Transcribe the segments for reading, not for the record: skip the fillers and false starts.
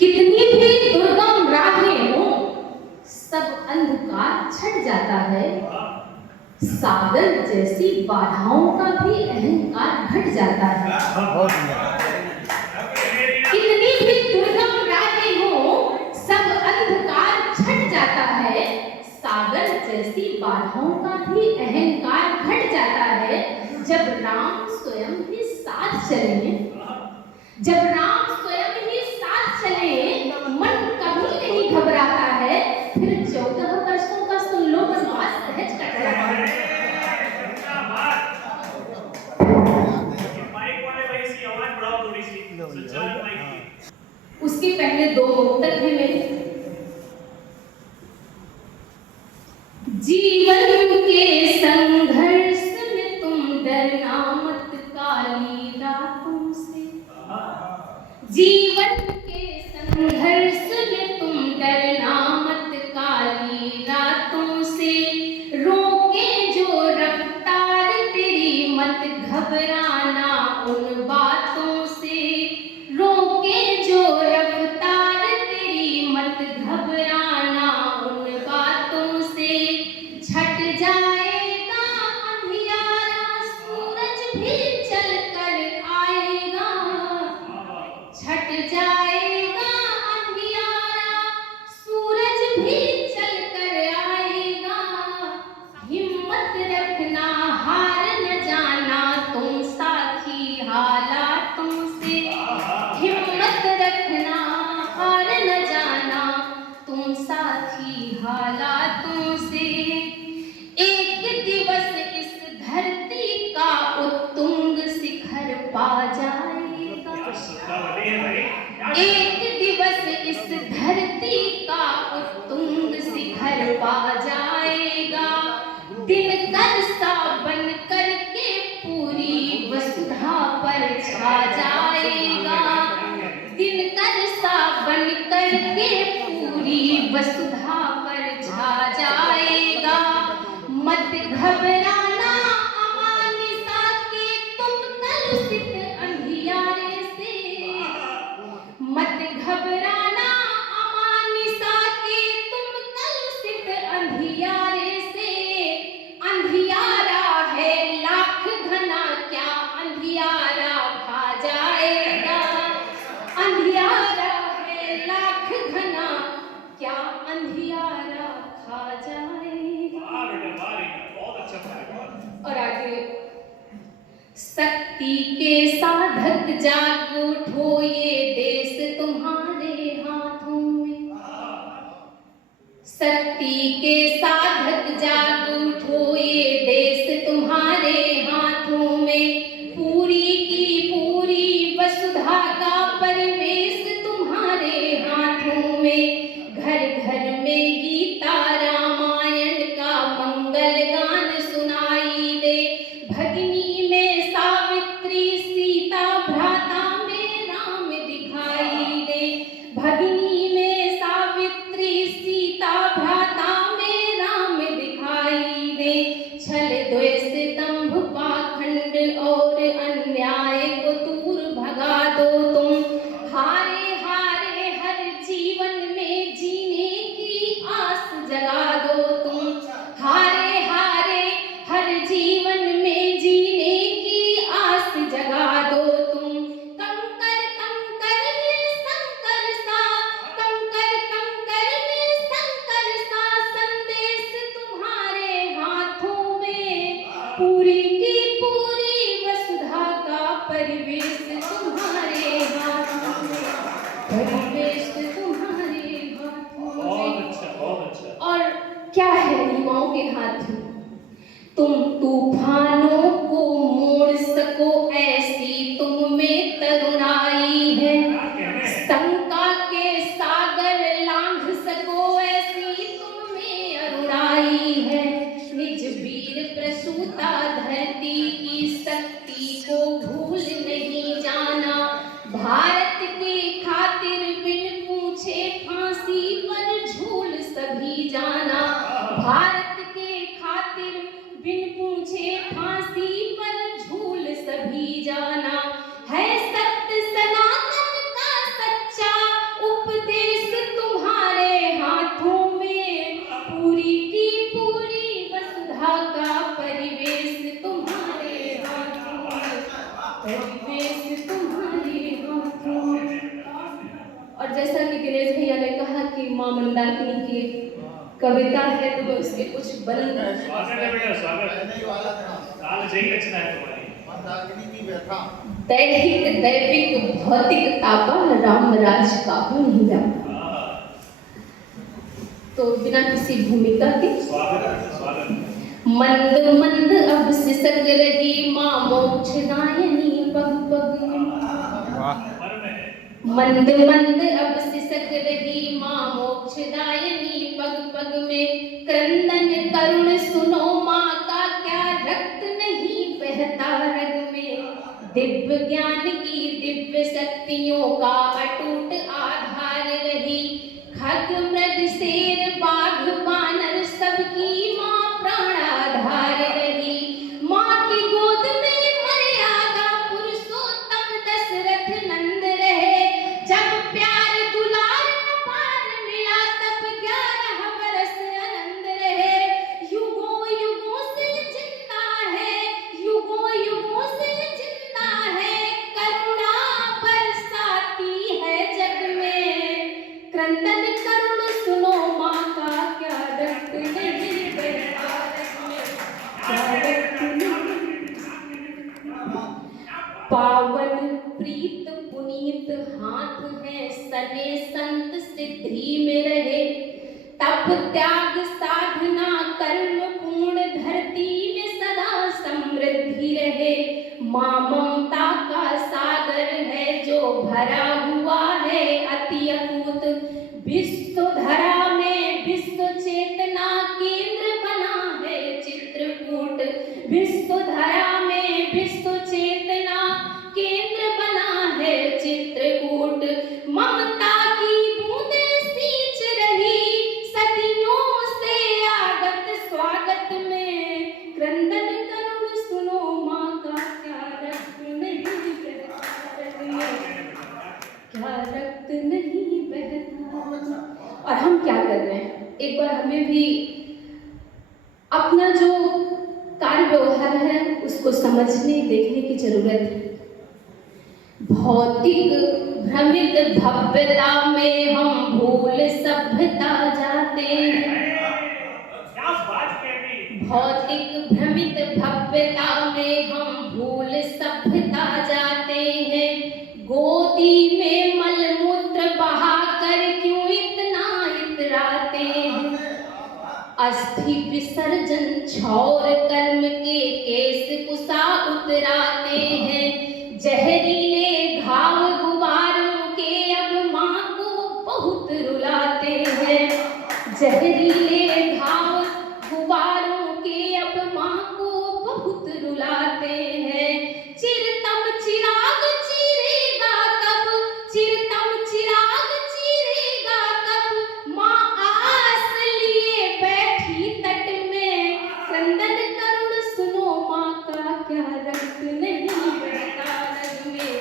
कितनी भी दुर्गम राहें हो, सब अंधकार छट जाता है। सागर जैसी बाधाओं का भी अहंकार घट जाता है। कितनी भी दुर्गम राहें हो, सब अंधकार छट जाता है। सागर जैसी बाधाओं का भी अहंकार घट जाता है। जब राम स्वयं ही साथ चले, जब राम स्वयं ही साथ चले, मन कभी नहीं घबराता है। फिर 14 वर्षों का सुन लो वनवास सहज कट जाता है। उसके पहले 2 मुक्तक है मेरे। जीवन के संघर्ष में तुम डरना मत काली रातों से। जीवन के संघर्ष में तुम डरना मत काली रातों से। रोके जो रफ्तार तेरी मत घबराना उन बातों से। रोके जो रफ्तार तेरी मत घबराना उन बातों से। छट जाएगा अंधियारा सूरज भी चल कर आएगा। छट जाएगा अंधियारा सूरज भी चल कर आएगा। हिम्मत रखना हार न जाना तुम साथी हालातों से। हिम्मत रखना हार न जाना तुम साथी हालातों से। एक दिवस इस धरती का उत्तुंग शिखर पा जाएगा। एक दिवस इस धरती का उत्तुंग शिखर पा जाएगा। दिनकर सा बन करके पूरी वसुधा पर छा जाएगा। दिनकर सा बन करके पूरी वसुधा पर छा जाएगा। मत घबराना अमानिसा के तुम कलुषित अंधियारे से। मत घबराना अमानिसा के तुम कलुषित अंधियारे से। अंधियारा है लाख घना क्या अंधियारा खा जाएगा। अंधियारा है लाख घना क्या अंधियारा खा जाएगा। और आगे, शक्ति के साधक जाग उठो ये देश तुम्हारे हाथों में। शक्ति के साधक जाग उठो ये देश तुम्हारे हाथों में। पूरी की पूरी वसुधा का परिवेश तुम्हारे हाथों में। घर घर में गीता रामायण का मंगल गान सुनाई दे। भगिनी में सावित्री सीता भ्राता में राम दिखाई दे। भगिनी में सावित्री सीता भ्राता में राम दिखाई दे। छल द्वेष दंभ पाखंड और अन्याय को दूर भगा दो तुम। हारे हारे हर जीवन में जीने की आस जगा दो तुम। हारे हारे हर जीवन में जीने की आस जगा दो तुम। कंकर कंकर में शंकर सा, कंकर कंकर में शंकर सा संदेश तुम्हारे हाथों में। पूरी की पूरी वसुधा का परिवेश तुम्हारे हाथों में। परिवेश तुम्हारे हाथों में। बहुत अच्छा। और क्या है युवाओं के हाथ में? तुम तूफानों को मोड़ सको ऐसी तुम में तरुणाई है। शंका के सागर लांघ सको ऐसी तुम में अरुणाई है। निज वीर प्रसूता धरती की शक्ति को भूल नहीं जाना। भारत की खातिर बिन पूछे फांसी पर झूल सभी जाना। भारत के खातिर बिन पूछे फांसी जैसा कि दिनेश भैया ने कहा कि माँ मंदाकिनी की कविता है तो मैं उसके कुछ बलन स्वागत है बेटा, स्वागत है। काल जयी रचना है तुम्हारी। मंदाकिनी की व्यथा। दैहिक दैविक भौतिक तापा रामराज काहू नहीं व्यापा। तो बिना किसी भूमिका के स्वागत है, स्वागत है। मंद मंद अब सिसक रही माँ मोक्षदायिनी पग पग में। मंद मंद अब सिसक रही माँ मोक्षदायिनी पग पग में। क्रंदन करुण सुनो माँ का क्या रक्त नहीं बहता रग में। दिव्य ज्ञान की दिव्य शक्तियों का अटूट आधार रही। खग मृग शेर बाघ बानर सबकी माँ प्राणाधार रही। माँ की गोद में मर्यादा पुरुषोत्तम दशरथ नंद रहे। जब प्यार दुलार अपार मिला तब 11 बरस आनंद रहे। युगों युगों से जिंदा है, युगों युगों से जिंदा है, करुणा बरसाती है जग में। क्रंदन करुण सुनो माँ का क्या रक्त नहीं बहता रग में, क्या रक्त नहीं। पावन प्रीत पुनीत हाथ है सने संत सिद्धि में रहे। तप त्याग साधना कर्म पूर्ण धरती में सदा समृद्धि रहे। माँ ममता का सागर है जो भरा हुआ है अति अकूत। विश्व धरा में विश्व चेतना केंद्र बना है चित्रकूट। विश्व धरा में विश्व चेतना केंद्र बना है चित्रकूट। ममता की बूंदें सींच रही सदियों से आगत स्वागत में। क्रंदन करुण सुनो माँ का क्या रक्त नहीं बहता रग में, क्या रक्त नहीं बहता। और हम क्या कर रहे हैं, एक बार हमें भी अपना जो कार्य व्यवहार है उसको समझने देखने की जरूरत है। भौतिक भ्रमित भव्यता में हम भूल सभ्यता जाते हैं। भौतिक भ्रमित भव्यता में हम भूल सभ्यता जाते हैं। गोदी में मलमूत्र बहाकर क्यों इतना इतराते हैं। अस्थि विसर्जन छौर कर्म के केस कुसा उतराते हैं। जहरीले घाव गुबारों के अब माँ को बहुत रुलाते हैं। जहरीले घाव गुबारों के अब माँ को बहुत रुलाते हैं। चिरतम चिराग चीरेगा कब, चिरतम चिराग चीरेगा कब, माँ आस लिए बैठी तट में। क्रंदन करुण सुनो माँ का क्या रक्त नहीं बहता रग में,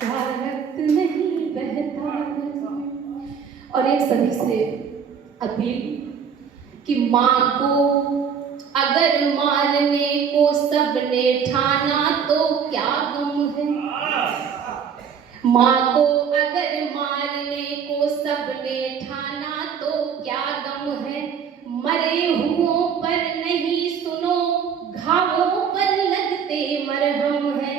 क्या रक्त नहीं बहता रग में। और एक सभी से अपील कि माँ को अगर मारने को सबने ठाना तो क्या गम है। माँ को अगर मारने को सबने ठाना तो क्या गम है। मरे हुओं पर नहीं सुनो घावों पर लगते मरहम है।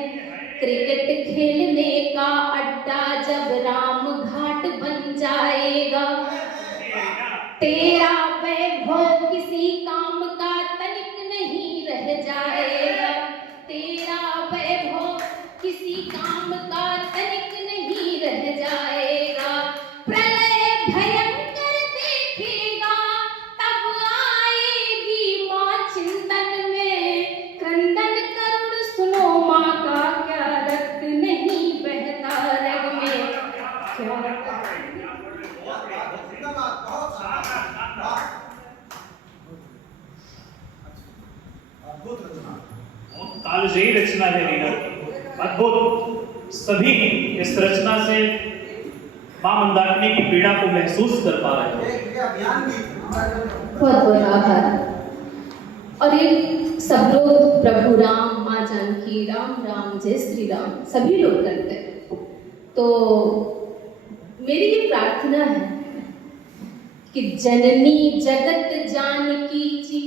क्रिकेट खेलने का अड्डा जब राम घाट बन जाएगा। तेरा वैभव किसी काम का तनिक नहीं रह जाएगा। तेरा वैभव किसी काम का तनिक नहीं रह जाएगा। प्रलय भयंकर देखेगा तब आएगी माँ चिंतन में। क्रंदन करुण सुनो माँ का क्या रक्त नहीं बहता रग में, क्या कालजयी रचना है रीना की, अद्भुत। सभी इस रचना से मां मंदाकिनी की पीड़ा को महसूस कर पा रहे हैं। बहुत बहुत आभार। और ये सब लोग प्रभु राम, माँ जानकी, राम राम, जय श्री राम सभी लोग करते हैं। तो मेरी ये प्रार्थना प्रार्थना है कि जननी जगत जानकी जी,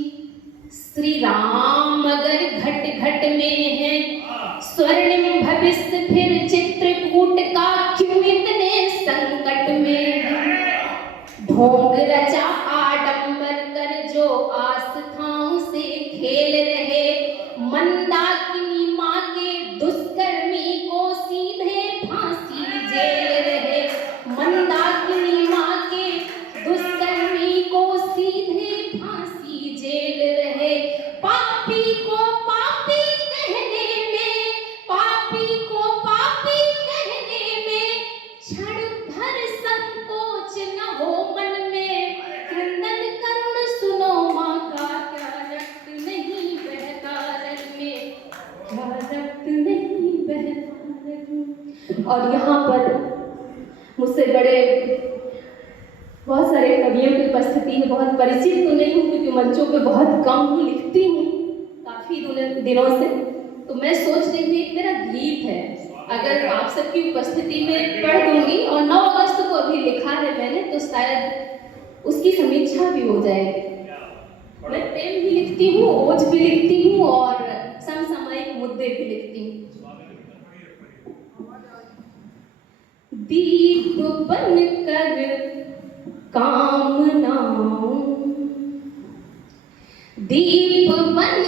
श्री राम अगर घट घट में है, स्वर्णिम भविष्य फिर चित्रकूट का क्यों इतने संकट में है। ढोंग रचा आडंबर कर जो आस्थाओं से खेल रहे, मंदाकिनी माँ के दुष्कर्मी को सीधे फांसी जेल रहे। मंदाकिनी माँ के दुष्कर्मी को सीधे फांसी जेल रहे। पापी को पापी कहने में, पापी को पापी कहने में क्षण भर संकोच न हो मन में। क्रंदन करुण सुनो माँ का, क्या रक्त नहीं बहता रग में, क्या रक्त नहीं बहता रग में। और यहाँ पर मुझसे बड़े बहुत सारे कवियों की उपस्थिति है। बहुत परिचित तो नहीं हूँ क्योंकि मंचों पे बहुत कम ही लिखती हूँ काफ़ी दिनों से। तो मैं सोच रही थी एक मेरा गीत है, अगर आप सबकी उपस्थिति में पढ़ दूंगी, और 9 अगस्त को अभी लिखा है मैंने, तो शायद उसकी समीक्षा भी हो जाएगी। मैं प्रेम भी लिखती हूँ, ओज भी लिखती हूँ और समसामयिक मुद्दे भी लिखती हूँ। दीप बनकर कामनाओं, दीप बन